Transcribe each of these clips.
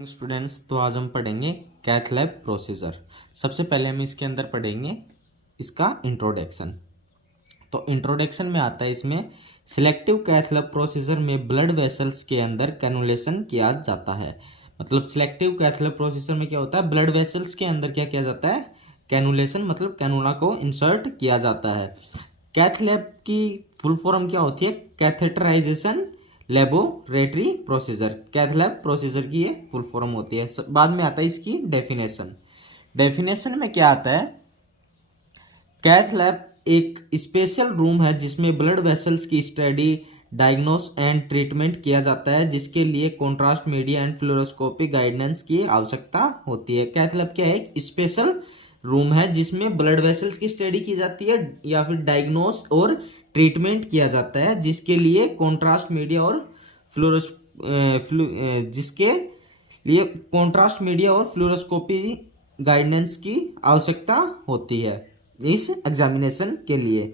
Students, तो आज हम पढ़ेंगे कैथ लैब प्रोसीजर। सबसे पहले हम इसके अंदर पढ़ेंगे इसका इंट्रोडक्शन। तो इंट्रोडक्शन में आता है इसमें सिलेक्टिव कैथ लैब प्रोसीजर में ब्लड वेसल्स के अंदर कैनुलेशन किया जाता है। मतलब सिलेक्टिव कैथ लैब प्रोसीजर में क्या होता है, ब्लड वेसल्स के अंदर क्या किया जाता है, कैनुलेशन, मतलब कैनुला को इंसर्ट किया जाता है। कैथ लैब की फुल फॉर्म क्या होती है, catheterization laboratory procedure. Cath lab procedure की ये फुल फॉर्म होती है। बाद में आता है इसकी डेफिनेशन। डेफिनेशन में क्या आता है, कैथ लैब एक स्पेशल रूम है जिसमें ब्लड वेसल्स की स्टडी, डायग्नोस एंड ट्रीटमेंट किया जाता है, जिसके लिए contrast media and fluoroscopy guidance की आवश्यकता होती है। कैथ लैब क्या है, एक स्पेशल रूम है जिसमें ब्लड वेसल्स की स्टडी की जाती है या फिर डायग्नोस और ट्रीटमेंट किया जाता है, जिसके लिए कॉन्ट्रास्ट मीडिया और जिसके लिए कॉन्ट्रास्ट मीडिया और फ्लोरोस्कोपी गाइडेंस की आवश्यकता होती है इस एग्जामिनेशन के लिए।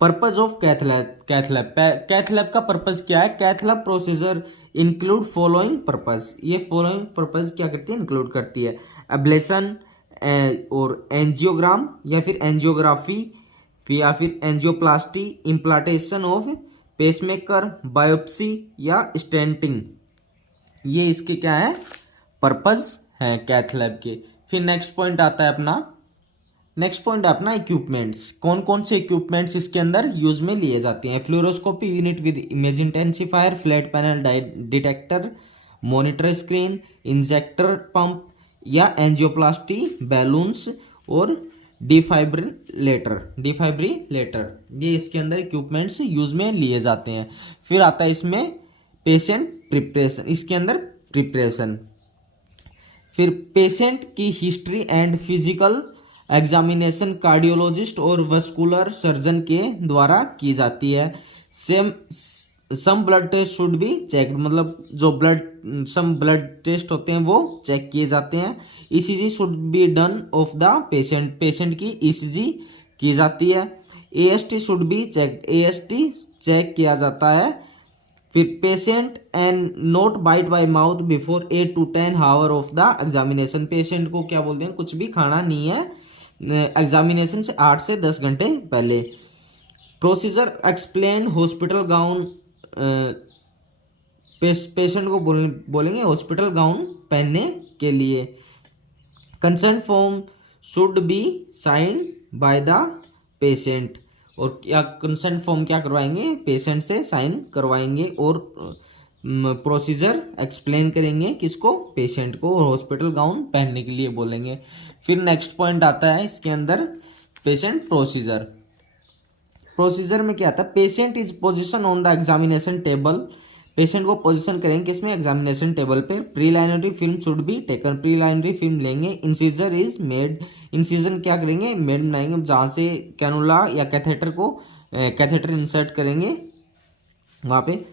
पर्पज ऑफ कैथ लैब का पर्पज क्या है, cath lab procedure include following purpose. ये फॉलोइंग पर्पज क्या करती है, इंक्लूड करती है। एब्लेशन और एंजियोग्राम या फिर एंजियोग्राफी या फिर angioplasty, implantation of pacemaker, biopsy या स्टेंटिंग। ये इसके क्या है, पर्पज है कैथ लैब के। फिर नेक्स्ट पॉइंट आता है अपना इक्विपमेंट्स। कौन कौन से इक्विपमेंट्स इसके अंदर यूज में लिए जाते हैं। Fluoroscopy unit with image intensifier, flat panel detector, monitor screen, injector pump या एंजियोप्लास्टी बैलून्स और डिफाइब्रिलेटर, ये इसके अंदर इक्विपमेंट्स यूज में लिए जाते हैं। फिर आता है इसमें पेशेंट प्रिपरेशन, इसके अंदर प्रिपरेशन। फिर पेशेंट की history and physical examination cardiologist और वस्कुलर सर्जन के द्वारा की जाती है। Some blood test should be checked, मतलब जो सम ब्लड टेस्ट होते हैं वो चेक किए जाते हैं। ECG should be done of the patient की ईसीजी की जाती है। AST should be checked, AST check किया जाता है। फिर patient and note bite by mouth before 8 to 10 hour of the examination. Patient को क्या बोलते हैं, कुछ भी खाना नहीं है एग्जामिनेशन से 8 से 10 घंटे पहले। Procedure explain hospital gown, patient को बोलेंगे हॉस्पिटल गाउन पहनने के लिए। Consent form should be sign by the patient, और क्या कंसेंट फॉर्म क्या करवाएंगे, पेशेंट से साइन करवाएंगे। और प्रोसीजर एक्सप्लेन करेंगे किसको, पेशेंट को, और हॉस्पिटल गाउन पहनने के लिए बोलेंगे। फिर नेक्स्ट पॉइंट आता है इसके अंदर पेशेंट प्रोसीजर में क्या आता है, patient is position on the examination table. Patient को पोजीशन करेंगे किसमें, एग्जामिनेशन टेबल पे। Preliminary film should be taken, preliminary film लेंगे। इंसीजर इज मेड, इंसीजन क्या करेंगे, मेड बनाएंगे, जहाँ से कैनुला या कैथेटर इंसर्ट करेंगे वहाँ पे।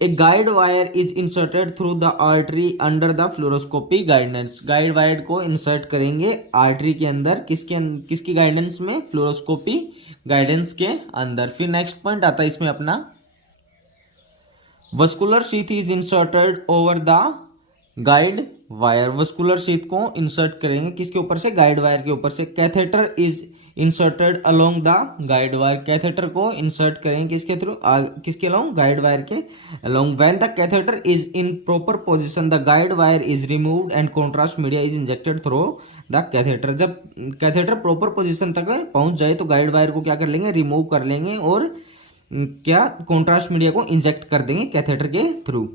A guide wire is inserted through the artery under the fluoroscopy guidance. Guide wire को इंसर्ट करेंगे आर्टरी के अंदर, किसकी गाइडेंस में, फ्लोरोस्कोपी गाइडेंस के अंदर। फिर नेक्स्ट पॉइंट आता है इसमें अपना vascular sheath is inserted over the guide wire. Vascular sheath को इंसर्ट करेंगे किसके ऊपर से, गाइड वायर के ऊपर से। Catheter is inserted along the guide wire, catheter को इंसर्ट करेंगे किसके थ्रू, किसके अलोंग, गाइड वायर के along. When the catheter is in proper position the guide wire is removed and contrast media is injected through the catheter. जब catheter proper position तक पहुंच जाए तो गाइड वायर को क्या कर लेंगे, रिमूव कर लेंगे और क्या, कॉन्ट्रास्ट मीडिया को इंजेक्ट कर देंगे कैथेटर के through.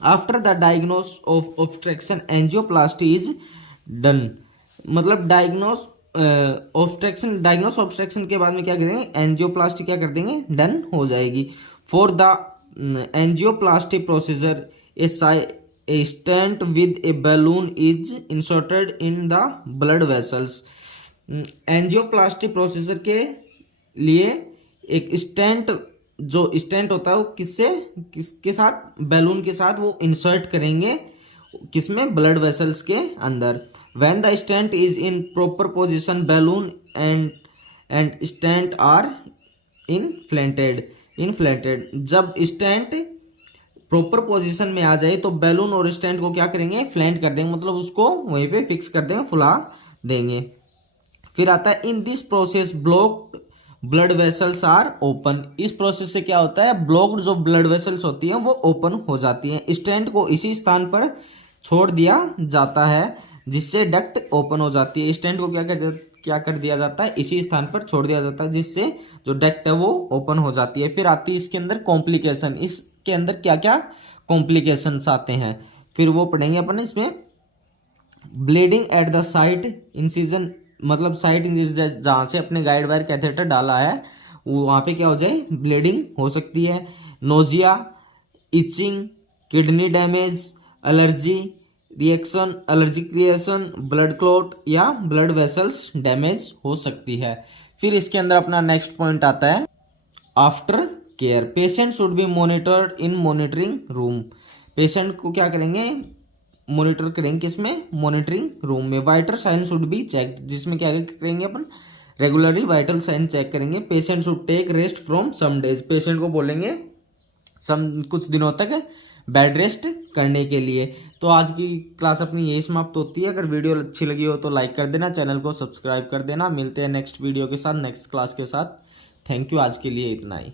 After the diagnose of obstruction angioplasty is done, मतलब डायग्नोस ऑब्स्ट्रक्शन के बाद में क्या करेंगे, एंजियोप्लास्टी क्या कर देंगे, डन हो जाएगी। For the angioplasty procedure a stent with a balloon is inserted in the blood vessels. Angioplasty procedure के लिए एक स्टेंट, जो स्टेंट होता है वो किसके साथ, बैलून के साथ वो इंसर्ट करेंगे किसमें, ब्लड वेसल्स के अंदर। When the stent is in proper position, balloon and stent are inflated। जब स्टेंट प्रॉपर पोजीशन में आ जाए तो बैलून और स्टेंट को क्या करेंगे, फ्लैंट कर देंगे, मतलब उसको वहीं पे फिक्स कर देंगे, फुला देंगे। फिर आता है in this process blocked blood vessels are open. इस प्रोसेस से क्या होता है, ब्लॉक्ड जो ब्लड वेसल्स होती हैं वो ओपन हो जाती हैं। स्टेंट को इसी स्थान पर छोड़ दिया जाता है जिससे डक्ट ओपन हो जाती है। स्टेंट को क्या कर दिया जाता है, इसी स्थान पर छोड़ दिया जाता है जिससे जो डक्ट है वो ओपन हो जाती है। फिर आती है इसके अंदर कॉम्प्लिकेशन, इसके अंदर क्या क्या कॉम्प्लिकेशंस आते हैं फिर वो पढ़ेंगे अपन इसमें। Bleeding at the site incision, मतलब साइट इंसिजन जहाँ से अपने गाइड वायर कैथेटर डाला है वहाँ पे क्या हो जाए, ब्लीडिंग हो सकती है। Nausea, itching, kidney damage, allergy reaction, allergic reaction, blood clot या ब्लड वेसल्स डैमेज हो सकती है। फिर इसके अंदर अपना नेक्स्ट पॉइंट आता है after care. Patient should be monitored in monitoring room. Patient को क्या करेंगे, मॉनिटर करेंगे किसमें, मॉनिटरिंग रूम में। Vital sign should be check, जिसमें क्या करेंगे अपन, रेगुलरली वाइटल साइन चेक करेंगे। Patient should take rest from some days, patient को बोलेंगे कुछ दिनों तक बेड रेस्ट करने के लिए। तो आज की क्लास अपनी यही समाप्त होती है। अगर वीडियो अच्छी लगी हो तो लाइक कर देना, चैनल को सब्सक्राइब कर देना। मिलते हैं नेक्स्ट वीडियो के साथ, नेक्स्ट क्लास के साथ। थैंक यू, आज के लिए इतना ही।